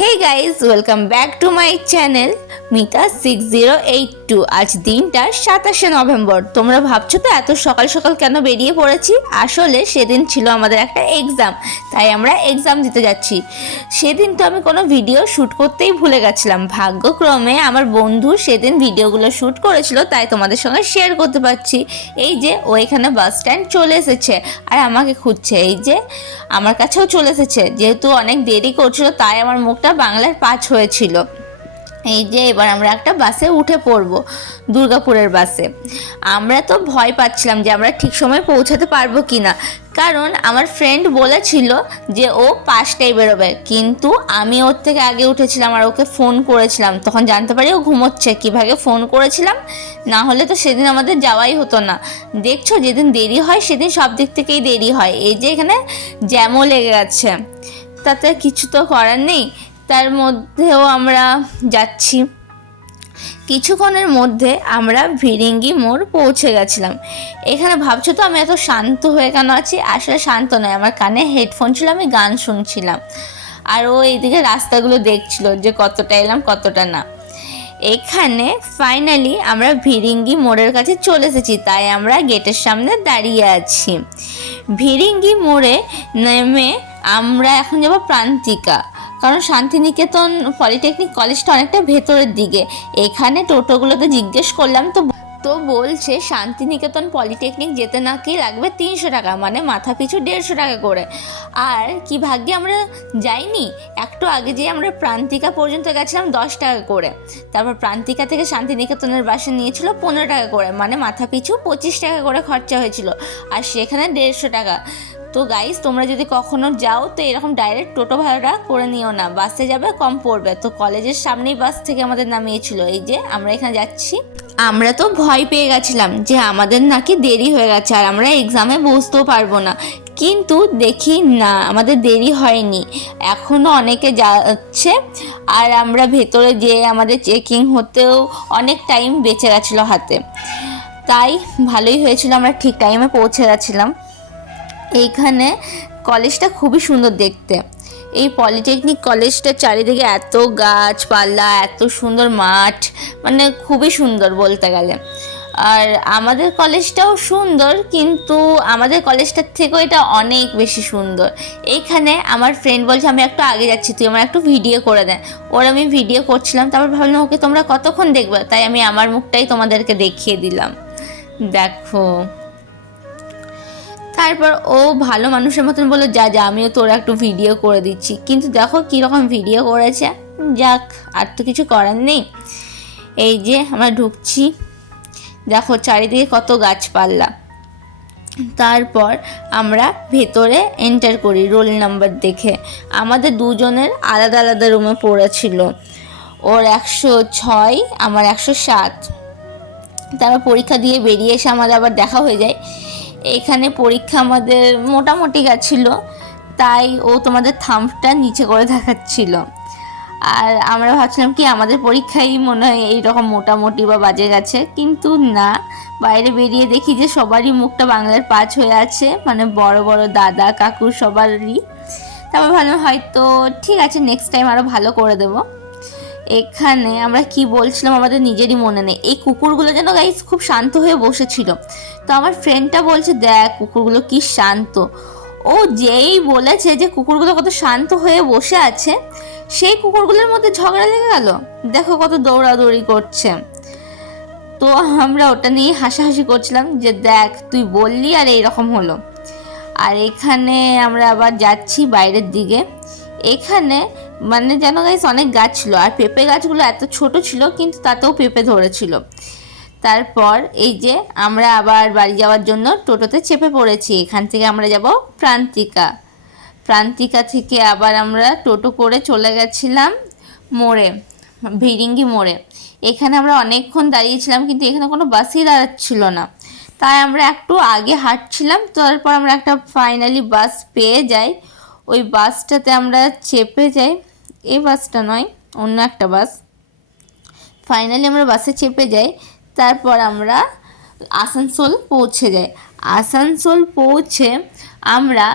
Hey guys, welcome back to my channel Mita 6082। আজ দিনটা 27 November. তোমরা ভাবছো তো এত সকাল সকাল কেন বেরিয়ে পড়েছি? আসলে সেদিন ছিল আমাদের একটা এক্সাম, তাই আমরা এক্সাম দিতে যাচ্ছি। সেদিন তো আমি কোনো ভিডিও শ্যুট করতেই ভুলে গেছিলাম। ভাগ্যক্রমে আমার বন্ধু সেদিন ভিডিওগুলো শ্যুট করেছিল, তাই তোমাদের সঙ্গে শেয়ার করতে পারছি। এই যে ও এখানে বাস স্ট্যান্ড চলে এসেছে আর আমাকে খুঁজছে। এই যে আমার কাছেও চলে এসেছে। যেহেতু অনেক দেরি করছিল তাই আমার মুখটা বাংলার 5 হয়েছিল। এই যে এবার আমরা একটা বাসে উঠে পড়ব, দুর্গাপুরের বাসে। আমরা তো ভয় পাচ্ছিলাম যে আমরা ঠিক সময় পৌঁছাতে পারবো কি না, কারণ আমার ফ্রেন্ড বলেছিল যে ও 5টায় বেরোবে, কিন্তু আমি ওর থেকে আগে উঠেছিলাম আর ওকে ফোন করেছিলাম। তখন জানতে পারি ও ঘুমোচ্ছে। কীভাবে ফোন করেছিলাম, না হলে তো সেদিন আমাদের যাওয়াই হতো না। দেখছো, যেদিন দেরি হয় সেদিন সব দিক থেকেই দেরি হয়। এই যে এখানে জ্যামও লেগে গেছে, তাতে কিছু তো করার নেই। তার মধ্যেও আমরা যাচ্ছি। কিছুক্ষণের মধ্যে আমরা ভিরিঙ্গি মোড় পৌঁছে গেছিলাম। এখানে ভাবছো তো আমি এত শান্ত হয়ে কেন আছি? আসলে শান্ত নয়, আমার কানে হেডফোন ছিল, আমি গান শুনছিলাম। আর ও এইদিকে রাস্তাগুলো দেখছিল যে কতটা এলাম কতটা না। এখানে ফাইনালি আমরা ভিরিঙ্গি মোড়ের কাছে চলে এসেছি, তাই আমরা গেটের সামনে দাঁড়িয়ে আছি। ভিরিঙ্গি মোড়ে নেমে আমরা এখন যাব প্রান্তিকা, কারণ শান্তিনিকেতন পলিটেকনিক কলেজটা অনেকটা ভেতরের দিকে। এখানে টোটোগুলোতে জিজ্ঞেস করলাম তো বলছে শান্তিনিকেতন পলিটেকনিক যেতে নাকি লাগবে 300 টাকা, মানে মাথা পিছু 150 টাকা করে। আর কি ভাগ্যে আমরা যাইনি, একটু আগে যে আমরা প্রান্তিকা পর্যন্ত গেছিলাম 10 টাকা করে। তারপর প্রান্তিকা থেকে শান্তিনিকেতনের বাসে নিয়েছিল 15 টাকা করে, মানে মাথা পিছু 25 টাকা করে খরচা হয়েছিল। আর সেখানে 150 টাকা। তো গাইস, তোমরা যদি কখনো যাও তো এরকম ডাইরেক্ট টোটো ভাড়া করে নিও না, বাসে যাবে কম পড়বে। তো কলেজের সামনেই বাস থেকে আমাদের নামিয়েছিল। এই যে আমরা এখানে যাচ্ছি। আমরা তো ভয় পেয়ে গেছিলাম যে আমাদের নাকি দেরি হয়ে গেছে আর আমরা এক্সামে বসতেও পারবো না, কিন্তু দেখি না, আমাদের দেরি হয়নি, এখনও অনেকে যাচ্ছে। আর আমরা ভেতরে যেয়ে আমাদের চেকিং হতেও অনেক টাইম বেঁচে গেছিলো হাতে, তাই ভালোই হয়েছিল, আমরা ঠিক টাইমে পৌঁছে গেছিলাম। এইখানে কলেজটা খুবই সুন্দর দেখতে। এই পলিটেকনিক কলেজটার চারিদিকে এত গাছপালা, এত সুন্দর মাঠ, মানে খুবই সুন্দর বলতে গেলে। আর আমাদের কলেজটাও সুন্দর, কিন্তু আমাদের কলেজটার থেকেও এটা অনেক বেশি সুন্দর। এইখানে আমার ফ্রেন্ড বলছে আমি একটু আগে যাচ্ছি, তুই আমার একটু ভিডিও করে দে। ওর আমি ভিডিও করছিলাম, তারপর ভাবলাম ওকে তোমরা কতক্ষণ দেখবে, তাই আমি আমার মুখটাই তোমাদেরকে দেখিয়ে দিলাম। দেখো, তারপর ও ভালো মানুষের মতন বললো যা যা, আমিও তোর একটু ভিডিও করে দিচ্ছি। কিন্তু দেখো কীরকম ভিডিও করেছে। যাক, আর তো কিছু করার নেই। এই যে আমরা ঢুকছি, দেখো চারিদিকে কত গাছপালা। তারপর আমরা ভেতরে এন্টার করি রোল নাম্বার দেখে। আমাদের দুজনের আলাদা আলাদা রুমে পড়েছিল। ওর 106, আমার 107। তারপর পরীক্ষা দিয়ে বেরিয়ে এসে আমাদের আবার দেখা হয়ে যায়। এখানে পরীক্ষা আমাদের মোটামুটি গেছিলো, তাই ও তোমাদের থাম্বটা নিচে করে দেখাচ্ছিল। আর আমরা ভাবছিলাম কি আমাদের পরীক্ষাই মনে হয় এইরকম মোটামুটি বা বাজে গেছে, কিন্তু না, বাইরে বেরিয়ে দেখি যে সবারই মুখটা বাংলার 5 হয়ে আছে, মানে বড় বড় দাদা কাকু সবারই। তারপর ভাবলাম হয়তো ঠিক আছে, নেক্সট টাইম আরও ভালো করে দেবো। এখানে আমরা কি বলছিলাম আমাদের নিজেরই মনে নেই। এই কুকুরগুলো যেন গাইস খুব শান্ত হয়ে বসেছিল। তো আমার ফ্রেন্ডটা বলছে দেখ কুকুরগুলো কি শান্ত। ও যেই বলেছে যে কুকুরগুলো কত শান্ত হয়ে বসে আছে, সেই কুকুরগুলোর মধ্যে ঝগড়া লেগে গেল। দেখো কত দৌড়াদৌড়ি করছে। তো আমরা ওটা নিয়ে হাসাহাসি করছিলাম যে দেখ তুই বললি আর এইরকম হলো। আর এখানে আমরা আবার যাচ্ছি বাইরের দিকে। এখানে মানে যেন গাইস অনেক গাছ ছিল, আর পেঁপে গাছগুলো এত ছোট ছিল কিন্তু তাতেও পেঁপে ধরেছিল। তারপর এই যে আমরা আবার বাড়ি যাওয়ার জন্য টোটোতে চেপে পড়েছি। এখান থেকে আমরা যাব প্রান্তিকা। প্রান্তিকা থেকে আবার আমরা টোটো করে চলে গেছিলাম মোড়ে, ভিরিঙ্গি মোড়ে। এখানে আমরা অনেকক্ষণ দাঁড়িয়েছিলাম, কিন্তু এখানে কোনো বাসই দাঁড়াচ্ছিল না, তাই আমরা একটু আগে হাঁটছিলাম। তারপর আমরা একটা ফাইনালি বাস পেয়ে যাই। ওই বাসটাতে আমরা চেপে যাই। এই বাসটা নয়, অন্য একটা বাস। ফাইনালি আমরা বাসে চেপে যাই। তারপর আমরা আসানসোল পৌঁছে যাই। আসানসোল পৌঁছে আমরা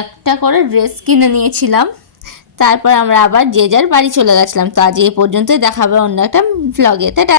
একটা করে ড্রেস কিনে নিয়েছিলাম। তারপর আমরা আবার যে যার বাড়ি চলে গেছিলাম। তো আজ এই পর্যন্তই, দেখাবে অন্য একটা ভ্লগে। টাটা।